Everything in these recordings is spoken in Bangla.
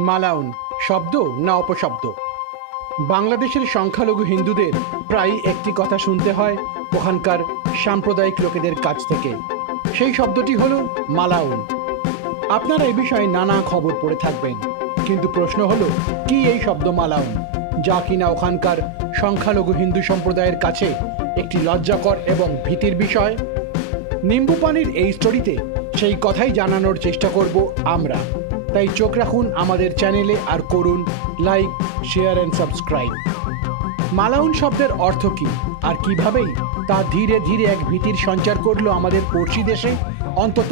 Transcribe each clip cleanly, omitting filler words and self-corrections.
মালাউন শব্দ না অপশব্দ? বাংলাদেশের সংখ্যালঘু হিন্দুদের প্রায় একটি কথা শুনতে হয় ওখানকার সাম্প্রদায়িক লোকেদের কাছ থেকে। সেই শব্দটি হলো মালাউন। আপনারা এই বিষয়ে নানা খবর পড়ে থাকবেন, কিন্তু প্রশ্ন হলো কি এই শব্দ মালাউন, যা কিনা ওখানকার সংখ্যালঘু হিন্দু সম্প্রদায়ের কাছে একটি লজ্জাকর এবং ভীতির বিষয়। নিম্বু পানির এই স্টোরিতে সেই কথাই জানানোর চেষ্টা করব আমরা। তাই চোখ রাখুন আমাদের চ্যানেলে আর করুন লাইক, শেয়ার অ্যান্ড সাবস্ক্রাইব। মালাউন শব্দের অর্থ কী আর কিভাবেই তা ধীরে ধীরে এক ভীতির সঞ্চার করলো আমাদের পড়শি দেশে, অন্তত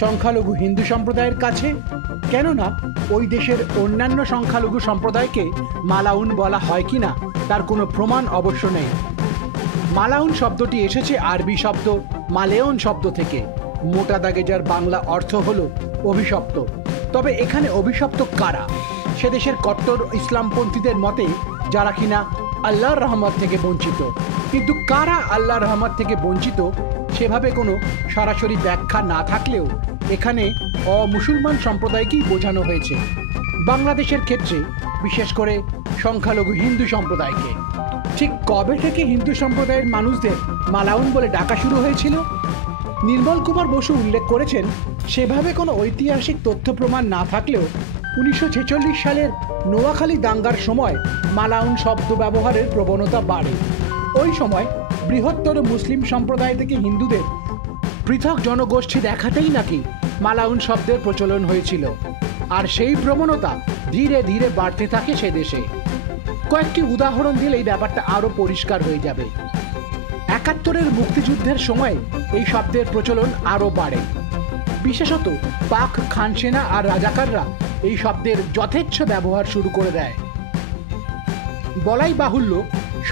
সংখ্যালঘু হিন্দু সম্প্রদায়ের কাছে। কেননা ওই দেশের অন্যান্য সংখ্যালঘু সম্প্রদায়কে মালাউন বলা হয় কিনা তার কোনো প্রমাণ অবশ্য নেই। মালাউন শব্দটি এসেছে আরবি শব্দ মালেয়ন শব্দ থেকে, মোটা দাগে যার বাংলা অর্থ হলো অভিশপ্ত। তবে এখানে অভিশপ্ত কারা? সে দেশের কট্টর ইসলামপন্থীদের মতে যারা কিনা আল্লাহর রহমত থেকে বঞ্চিত। কিন্তু কারা আল্লাহর রহমত থেকে বঞ্চিত সেভাবে কোনো সরাসরি ব্যাখ্যা না থাকলেও এখানে অমুসলমান সম্প্রদায়কেই বোঝানো হয়েছে। বাংলাদেশের ক্ষেত্রে বিশেষ করে সংখ্যালঘু হিন্দু সম্প্রদায়কে। ঠিক কবে থেকে হিন্দু সম্প্রদায়ের মানুষদের মালাউন বলে ডাকা শুরু হয়েছিল? নির্মল কুমার বসু উল্লেখ করেছেন, সেভাবে কোনো ঐতিহাসিক তথ্য প্রমাণ না থাকলেও 1946 সালের নোয়াখালী দাঙ্গার সময় মালাউন শব্দ ব্যবহারের প্রবণতা বাড়ে। ওই সময় বৃহত্তর মুসলিম সম্প্রদায় থেকে হিন্দুদের পৃথক জনগোষ্ঠী দেখাতেই নাকি মালাউন শব্দের প্রচলন হয়েছিল, আর সেই প্রবণতা ধীরে ধীরে বাড়তে থাকে সে দেশে। কয়েকটি উদাহরণ দিলেই ব্যাপারটা আরও পরিষ্কার হয়ে যাবে। 71-এর মুক্তিযুদ্ধের সময় এই শব্দের প্রচলন আরও বাড়ে। বিশেষত পাক খান সেনা আর রাজাকাররা এই শব্দের যথেচ্ছ ব্যবহার শুরু করে দেয়, বলাই বাহুল্য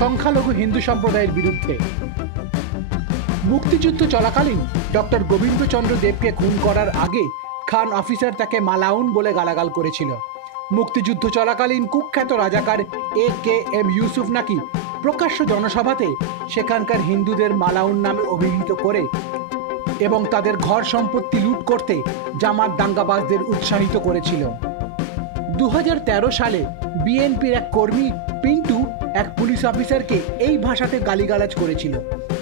সংখ্যালঘু হিন্দু সম্প্রদায়ের বিরুদ্ধে। মুক্তিযুদ্ধ চলাকালীন ডক্টর গোবিন্দচন্দ্র দেবকে খুন করার আগে খান অফিসার তাকে মালাউন বলে গালাগাল করেছিল। মুক্তিযুদ্ধ চলাকালীন কুখ্যাত রাজাকার AKM ইউসুফ নাকি প্রকাশ্য জনসভাতে সেখানকার হিন্দুদের মালাউন নামে অভিহিত করে এবং তাদের ঘর সম্পত্তি লুট করতে জামাত দাঙ্গাবাজদের উৎসাহিত করেছিল। 2013 সালে বিএনপির এক কর্মী পিন্টু এক পুলিশ অফিসারকে এই ভাষাতে গালিগালাজ করেছিল,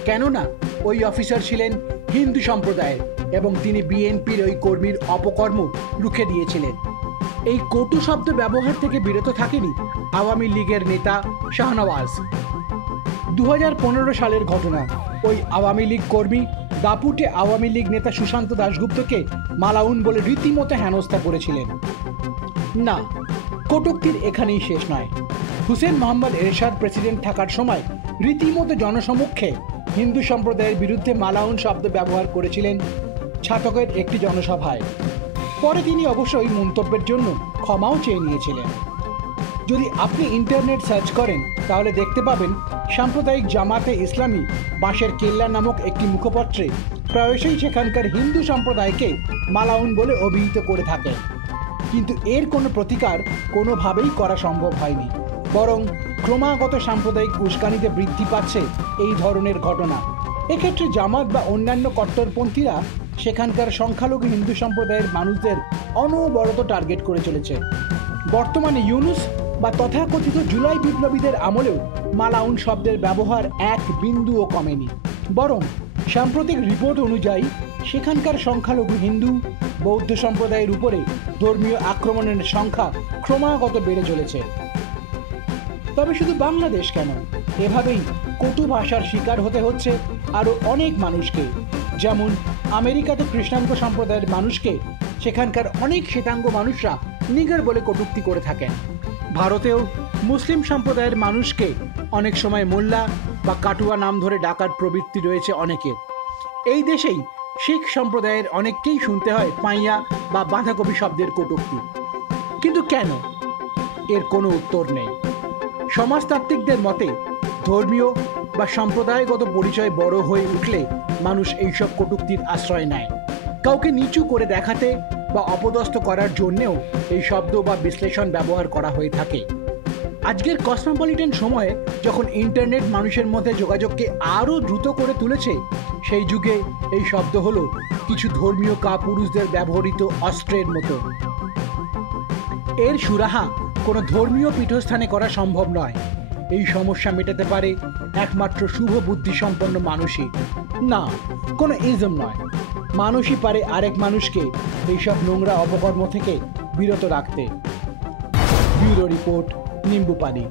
কেননা ওই অফিসার ছিলেন হিন্দু সম্প্রদায়ের এবং তিনি বিএনপির ওই কর্মীর অপকর্ম রুখে দিয়েছিলেন। এই কটু শব্দ ব্যবহার থেকে বিরত থাকেনি আওয়ামী লীগের নেতা শাহনওয়াজ। 2015 সালের ঘটনা, ওই আওয়ামী লীগ কর্মী দাপুটে আওয়ামী লীগ নেতা সুশান্ত দাশগুপ্তকে মালাউন বলে রীতিমতো হেনস্থা করেছিলেন। না, কটূক্তির এখানেই শেষ নয়। হুসেন মোহাম্মদ এরশাদ প্রেসিডেন্ট থাকার সময় রীতিমতো জনসমক্ষে হিন্দু সম্প্রদায়ের বিরুদ্ধে মালাউন শব্দ ব্যবহার করেছিলেন ছাতকের একটি জনসভায়। পরে তিনি অবশ্যই মন্তব্যের জন্য ক্ষমাও চেয়ে নিয়েছিলেন। যদি আপনি ইন্টারনেট সার্চ করেন তাহলে দেখতে পাবেন সাম্প্রদায়িক জামাতে ইসলামী বাঁশের কেল্লা নামক একটি মুখপত্রে প্রায়শই সেখানকার হিন্দু সম্প্রদায়কে মালাউন বলে অভিহিত করে থাকে। কিন্তু এর কোনো প্রতিকার কোনোভাবেই করা সম্ভব হয়নি, বরং ক্রমাগত সাম্প্রদায়িক উস্কানিতে বৃদ্ধি পাচ্ছে এই ধরনের ঘটনা। এক্ষেত্রে জামাত বা অন্যান্য কট্টরপন্থীরা সেখানকার সংখ্যালঘু হিন্দু সম্প্রদায়ের মানুষদের অনবরত টার্গেট করে চলেছে। বর্তমানে ইউনুস বা তথাকথিত জুলাই বিপ্লবীদের আমলেও মালাউন শব্দের ব্যবহার এক বিন্দুও কমেনি, বরং সাম্প্রতিক রিপোর্ট অনুযায়ী সেখানকার সংখ্যালঘু হিন্দু বৌদ্ধ সম্প্রদায়ের উপরে ধর্মীয় আক্রমণের সংখ্যা ক্রমাগত বেড়ে চলেছে। তবে শুধু বাংলাদেশ কেন, এভাবেই কটু ভাষার শিকার হতে হচ্ছে আরও অনেক মানুষকে। যেমন আমেরিকাতে কৃষ্ণাঙ্গ সম্প্রদায়ের মানুষকে সেখানকার অনেক শ্বেতাঙ্গ মানুষরা নিগার বলে কটূক্তি করে থাকেন। ভারতেও মুসলিম সম্প্রদায়ের মানুষকে অনেক সময় মোল্লা বা কাটুয়া নাম ধরে ডাকার প্রবৃত্তি রয়েছে অনেকের। এই দেশেই শিখ সম্প্রদায়ের অনেককেই শুনতে হয় পাইয়া বা বাঁধাকপি শব্দের কটূক্তি। কিন্তু কেন? এর কোনো উত্তর নেই। সমাজতাত্ত্বিকদের মতে ধর্মীয় বা সম্প্রদায়গত পরিচয় বড় হয়ে উঠলে মানুষ এইসব কটূক্তির আশ্রয় নেয়। কাউকে নিচু করে দেখাতে বা অপদস্থ করার জন্যেও এই শব্দ বা বিশ্লেষণ ব্যবহার করা হয়ে থাকে। আজকের কসমোপলিটন সময়ে যখন ইন্টারনেট মানুষের মধ্যে যোগাযোগকে আরও দ্রুত করে তুলেছে, সেই যুগে এই শব্দ হলো কিছু ধর্মীয় কাপুরুষদের ব্যবহৃত অস্ত্রের মতো। এর সুরাহা কোনো ধর্মীয় পীঠস্থানে করা সম্ভব নয়। এই সমস্যা মেটাতে পারে একমাত্র শুভ বুদ্ধিসম্পন্ন মানুষই, না কোনো ইজম নয়। মানুষই পারে আরেক মানুষকে এইসব নোংরা অপকর্ম থেকে বিরত রাখতে। ব্যুরো রিপোর্ট, নিম্বুপানি।